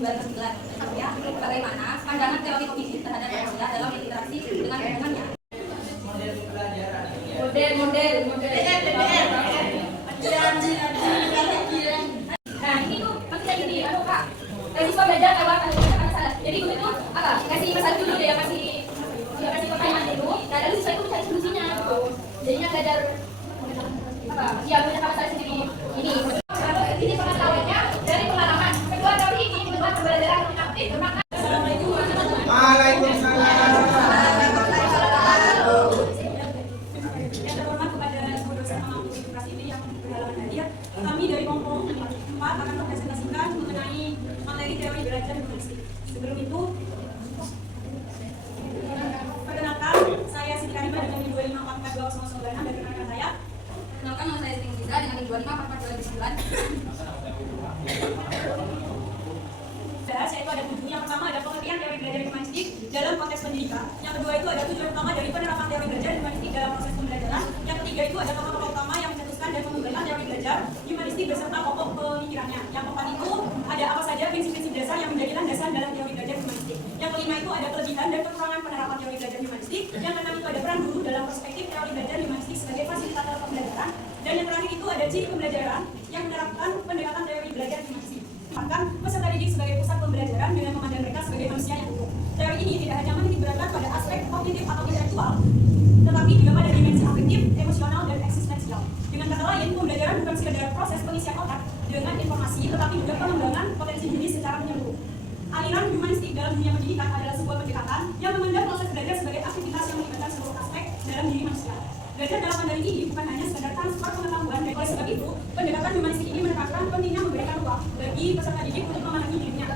2009. Ya, bagaimana pandangan teori kognitif terhadap manusia dalam interaksi dengan lingkungannya. Nah, ini tuh maksudnya gini, Kak. Siswa belajar lewat salah. Jadi guru itu apa? Kasih masalah dulu ya, kasih pertanyaan dulu. Nah, lalu siswa itu mencari solusinya gitu. Jadinya belajar apa? Ya, belajar masalah sendiri. Ini pengetahuannya dari pengalaman. Kedua teori ini membuat pembelajaran aktif bermakna. Kami dari kelompok 4 akan mempresentasikan mengenai materi teori belajar humanistik. Sebelum itu, perkenalkan, saya Siti Karima dengan NIM 2544209 dan rekan saya. Kenalkan, nama saya Siti Giza dengan NIM 2544209. Yaitu ada 7. Yang pertama ada pengertian teori belajar humanistik dalam konteks pendidikan. Yang kedua itu ada tujuan utama dari penerapan teori belajar humanistik dalam proses pembelajaran. Yang ketiga itu ada tokoh-tokoh utama yang mencetuskan dan mengembangkan teori belajar humanistik beserta pokok pemikirannya. Yang keempat itu ada apa saja prinsip-prinsip dasar yang menjadi landasan dalam teori belajar humanistik. Yang kelima itu ada kelebihan dan kekurangan penerapan teori belajar humanistik. Yang keenam itu ada peran guru dalam perspektif teori belajar humanistik sebagai fasilitator pembelajaran. Dan yang terakhir itu ada ciri pembelajaran yang menerapkan pendekatan teori belajar humanistik. Bahkan peserta didik sebagai pusat pembelajaran dengan memandang mereka sebagai manusia yang utuh. Teori ini tidak hanya menitik beratkan pada aspek kognitif atau intelektual, tetapi juga pada dimensi afektif, emosional, dan eksistensial. Dengan kata lain, pembelajaran bukan sekedar proses pengisian otak dengan informasi, tetapi juga pengembangan potensi diri secara menyeluruh. Aliran humanistik dalam dunia pendidikan adalah sebuah pendekatan yang memandang proses belajar sebagai aktivitas yang melibatkan seluruh aspek dalam diri manusia. Belajar dalam pandang ini bukan hanya sekedar transfer pengetahuan, dan oleh sebab itu, pendekatan humanistik ini menekankan pentingnya memberikan ruang bagi peserta didik untuk memahami dirinya,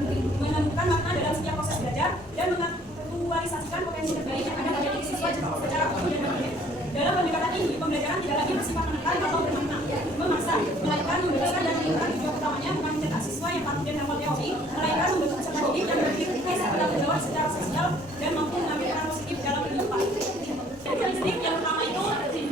menentukan makna dalam setiap proses belajar, dan mengaktualisasikan potensi terbaik yang ada pada diri siswa secara utuh dan mandiri. Dalam pendekatan ini, pembelajaran tidak lagi bersifat menekan atau bermakna memaksa, melainkan membebaskan dan menentukan tujuan utamanya bukan mencetak siswa yang patuh dan hafal teori, melainkan membentuk peserta didik yang berpikir kritis, bertanggung jawab secara sosial, dan mampu mengambil peran positif dalam kehidupan. Humanistik yang pertama itu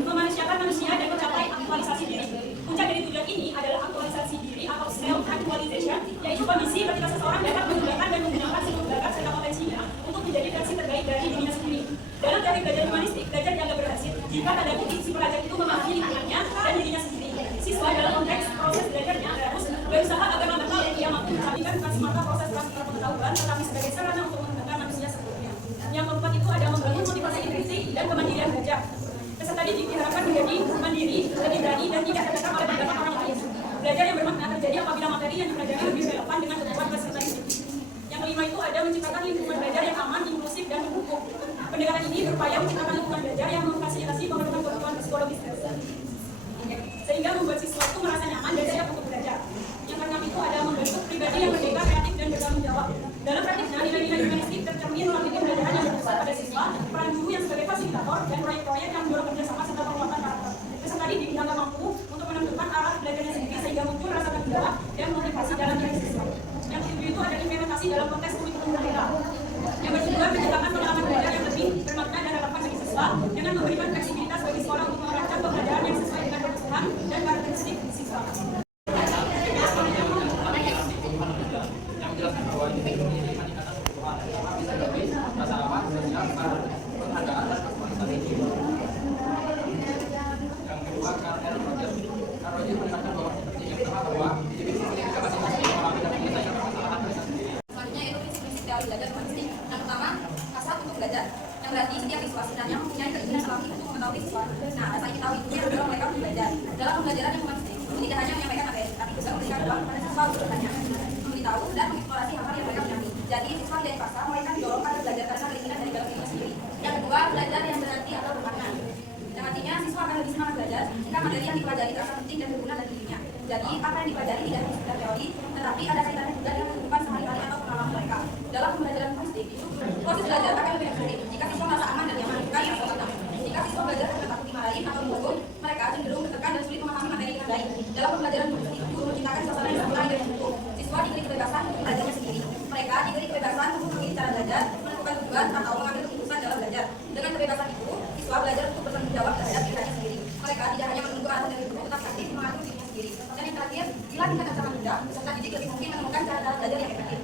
memanusiakan manusia dan mencapai aktualisasi diri. Puncak dari tujuan ini adalah aktualisasi diri atau self-actualization, yaitu kondisi ketika seseorang dapat menggunakan dan menggunakan seluruh bakat serta potensinya untuk menjadi versi terbaik dari dirinya sendiri. Dalam teori belajar humanistik, belajar dianggap berhasil jika tanda kutip si pelajar itu memahami lingkungannya dan dirinya sendiri. Siswa dalam konteks proses belajarnya harus berusaha agar bakal yang ia mampu menjadikan bukan semata proses transfer pengetahuan, tetapi sebagai sarana untuk mengembangkan manusia sepenuhnya. Yang keempat itu ada membangun motivasi intrinsik dan kemandirian belajar. Peserta didik diharapkan menjadi mandiri, lebih berani, dan tidak tertekan oleh pendapat orang lain. Belajar yang bermakna terjadi apabila materi yang dipelajari lebih relevan dengan kebutuhan peserta didik. Yang kelima itu ada menciptakan lingkungan belajar yang aman, inklusif, dan mendukung. Pendekatan ini berupaya menciptakan lingkungan belajar yang memfasilitasi pemenuhan kebutuhan psikologis sehingga membuat siswa itu merasa nyaman dan siap untuk belajar. Yang keenam itu ada membentuk pribadi yang merdeka, kreatif, dan bertanggung jawab. Dalam praktiknya, nilai-nilai humanistik tercermin melalui pembelajaran yang berpusat pada siswa, peran guru yang sebagai fasilitator, dan proyek-proyek yang mendorong kerjasama serta penguatan karakter. Peserta didik dianggap mampu untuk menentukan arah belajarnya sendiri sehingga muncul rasa tanggung jawab dan motivasi dalam diri siswa. Yang ketujuh itu ada implementasi dalam konteks kurikulum daerah yang bertujuan menciptakan pengalaman belajar yang lebih bermakna dan relevan bagi siswa dengan memberikan fleksibilitas bagi sekolah untuk merancang pembelajaran yang sesuai dengan kebutuhan dan karakteristik siswa. Berarti setiap siswa sebenarnya mempunyai keinginan alami untuk mengetahui sesuatu. Nah, rasa ingin tahu itu yang mendorong mereka untuk belajar. Dalam pembelajaran yang humanistik itu tidak hanya menyampaikan materi, tapi juga memberikan ruang kepada siswa untuk bertanya, memberitahu, dan mengeksplorasi hal-hal yang mereka minati. Jadi siswa tidak dipaksa, melainkan didorong agar belajar karena keinginan dari dalam dirinya sendiri. Yang kedua, belajar yang berarti atau bermakna. Yang artinya siswa akan lebih semangat belajar jika materi yang dipelajari terasa penting dan berguna bagi dirinya. Jadi apa yang dipelajari tidak hanya sekedar teori, tetapi ada kaitannya juga dengan kehidupan sehari-hari atau pengalaman mereka. Dalam pembelajaran humanistik itu, proses belajar akan lebih efektif jika siswa merasa aman dan nyaman, bukan yang senang. Jika siswa belajar karena takut dimarahin atau dihukum, mereka cenderung tertekan dan sulit memahami materi dengan baik. Dalam pembelajaran humanistik, guru menciptakan suasana yang santai dan mendukung. Siswa diberi kebebasan untuk belajarnya sendiri. Mereka diberi kebebasan untuk memilih cara belajar, menentukan tujuan atau mengambil keputusan dalam belajar. Dengan kebebasan itu, siswa belajar untuk bertanggung jawab terhadap dirinya sendiri. Mereka tidak hanya menunggu arahan dari guru, tetapi aktif mengatur dirinya sendiri. Dan yang terakhir, bila tingkat ancaman rendah, peserta didik lebih mungkin menemukan cara-cara belajar yang efektif.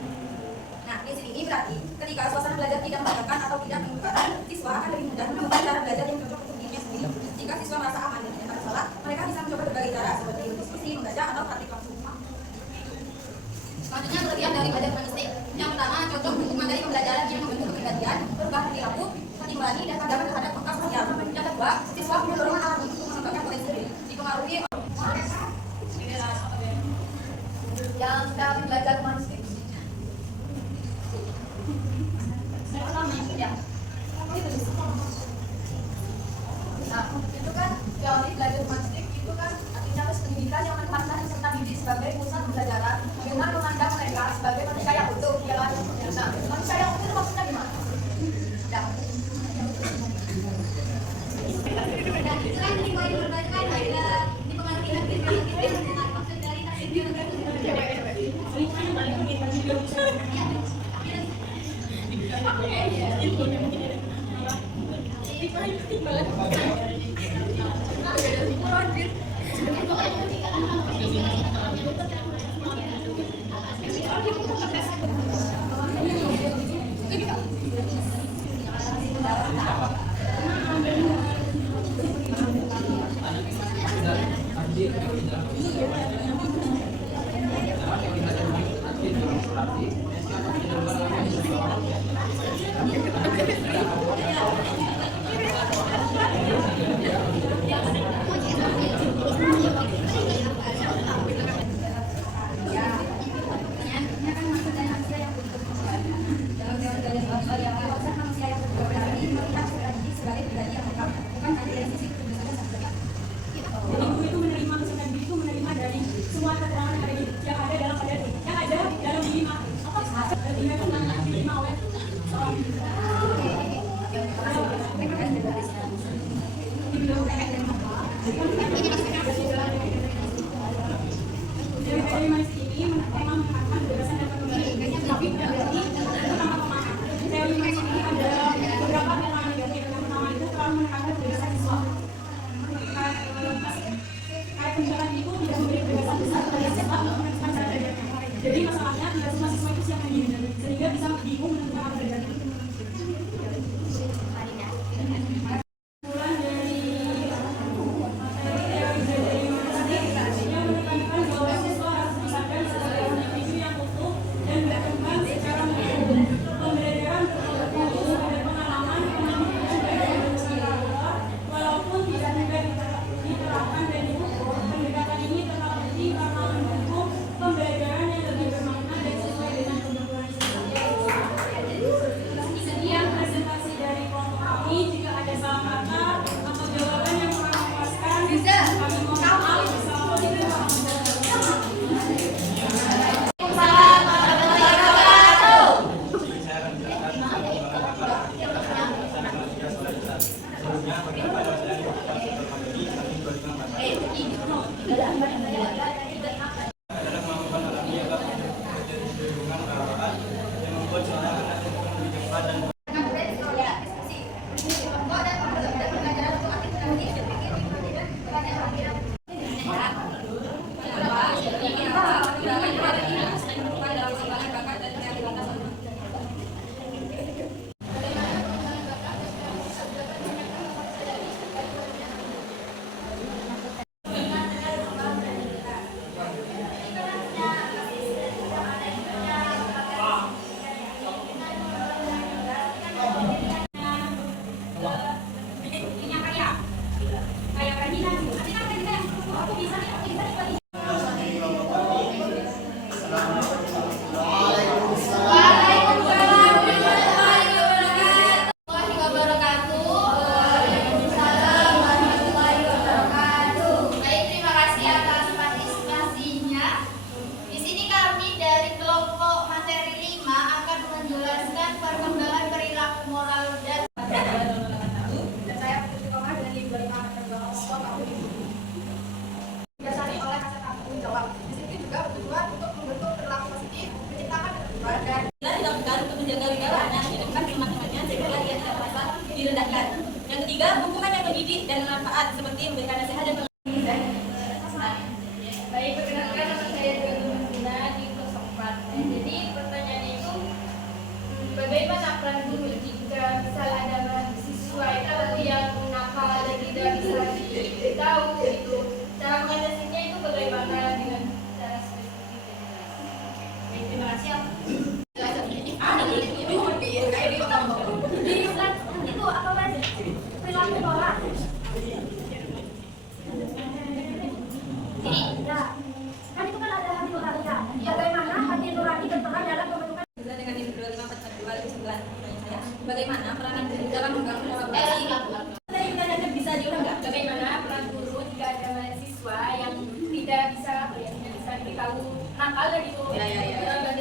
berarti ketika suasana belajar tidak menegangkan atau tidak menguntungkan, siswa akan lebih mudah menemukan cara belajar yang cocok untuk dirinya sendiri. Jika siswa merasa aman dan tidak ada masalah, mereka bisa mencoba berbagai cara seperti diskusi, membaca, atau praktik langsung. Selanjutnya kelebihan dari belajar humanistik. Yang pertama, cocok untuk materi pembelajaran yang membentuk kepribadian, perubahan perilaku, nurani dan pandangan terhadap fakta sosial. Yang kedua, siswa punya dorongan alami untuk mengembangkan potensi diri, dipengaruhi yang sedang belajar humanistik. Ya. Nah, itu kan teori belajar humanistik itu kan artinya pendidikan yang menempatkan peserta didik sebagai pusat pembelajaran dengan memandang mereka sebagai manusia yang utuh, ya kan? Nah, manusia yang utuh itu maksudnya gimana? Ya. Nah, itu kan di poin berbeda kan ada dipengaruhi dengan maksud dari takdir Jadi masalahnya tidak semua siswa itu siap mandiri, sehingga bisa bingung menentukan belajar.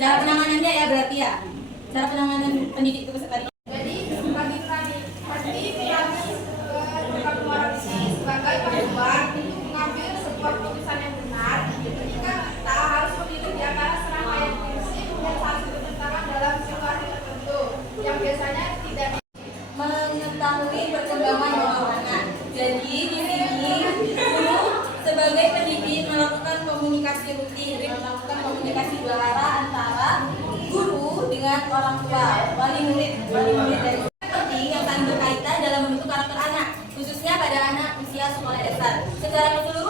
Cara penanganannya ya berarti ya. Cara penanganan pendidik itu peserta didik. Jadi bagi kami pasti kami berkata moralisi sebagai panduan untuk mengambil sebuah keputusan yang benar ketika tak harus memilih di antara serangkaian prinsip yang saling bertentangan dalam situasi tertentu yang biasanya tidak Mengetahui perkembangan anak. Jadi di sini guru sebagai pendidik melakukan komunikasi rutin, melakukan komunikasi dua arah antara guru dengan orang tua, wali murid dari penting yang paling berkaitan dalam membentuk karakter anak, khususnya pada anak usia sekolah dasar. Secara keseluruhan